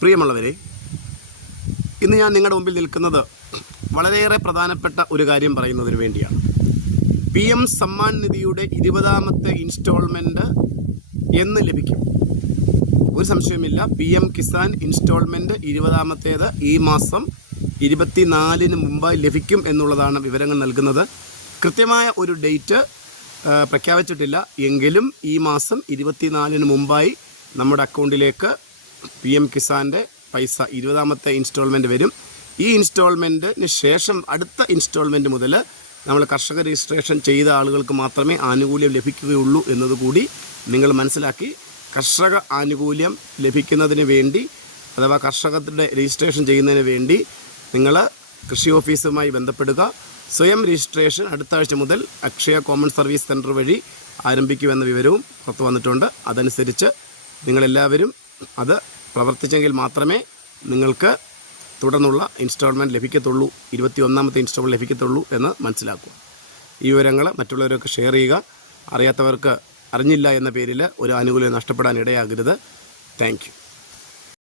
പ്രിയമുള്ളവരെ, ഇന്ന് ഞാൻ നിങ്ങളുടെ മുമ്പിൽ നിൽക്കുന്നത് വളരെയേറെ പ്രധാനപ്പെട്ട ഒരു കാര്യം പറയുന്നതിന് വേണ്ടിയാണ്. PM സമ്മാൻ നിധിയുടെ 20ാമത്തെ ഇൻസ്റ്റാൾമെൻറ്റ് എന്ന് ലഭിക്കും? ഒരു സംശയമില്ല, PM കിസാൻ ഇൻസ്റ്റാൾമെൻറ്റ് 20ാമത്തേത് ഈ മാസം 24-ന് മുമ്പായി ലഭിക്കും എന്നുള്ളതാണ് വിവരങ്ങൾ നൽകുന്നത്. കൃത്യമായ ഒരു ഡേറ്റ് പ്രഖ്യാപിച്ചിട്ടില്ല എങ്കിലും ഈ മാസം 24-ന് മുമ്പായി നമ്മുടെ അക്കൗണ്ടിലേക്ക് PM കിസാൻ്റെ പൈസ 20ാമത്തെ ഇൻസ്റ്റാൾമെൻറ്റ് വരും. ഈ ഇൻസ്റ്റാൾമെൻറ്റിന് ശേഷം അടുത്ത ഇൻസ്റ്റാൾമെൻറ്റ് മുതൽ നമ്മൾ കർഷക രജിസ്ട്രേഷൻ ചെയ്ത ആളുകൾക്ക് മാത്രമേ ആനുകൂല്യം ലഭിക്കുകയുള്ളൂ എന്നതുകൂടി നിങ്ങൾ മനസ്സിലാക്കി, കർഷക ആനുകൂല്യം ലഭിക്കുന്നതിന് വേണ്ടി അഥവാ കർഷകരുടെ രജിസ്ട്രേഷൻ ചെയ്യുന്നതിന് വേണ്ടി നിങ്ങൾ കൃഷി ഓഫീസുമായി ബന്ധപ്പെടുക. സ്വയം രജിസ്ട്രേഷൻ അടുത്ത ആഴ്ച മുതൽ അക്ഷയ കോമൺ സർവീസ് സെൻറ്റർ വഴി ആരംഭിക്കുമെന്ന വിവരവും പുറത്തു വന്നിട്ടുണ്ട്. അതനുസരിച്ച് നിങ്ങളെല്ലാവരും അത് പ്രവർത്തിച്ചെങ്കിൽ മാത്രമേ നിങ്ങൾക്ക് തുടർന്നുള്ള ഇൻസ്റ്റാൾമെൻറ്റ് ലഭിക്കത്തുള്ളൂ, 21ാമത്തെ ഇൻസ്റ്റാൾമെൻറ്റ് ലഭിക്കത്തുള്ളൂ എന്ന് മനസ്സിലാക്കുക. ഈ വിവരങ്ങൾ മറ്റുള്ളവരൊക്കെ ഷെയർ ചെയ്യുക. അറിയാത്തവർക്ക് അറിഞ്ഞില്ല എന്ന പേരിൽ ഒരു ആനുകൂല്യം നഷ്ടപ്പെടാൻ ഇടയാകരുത്. Thank you.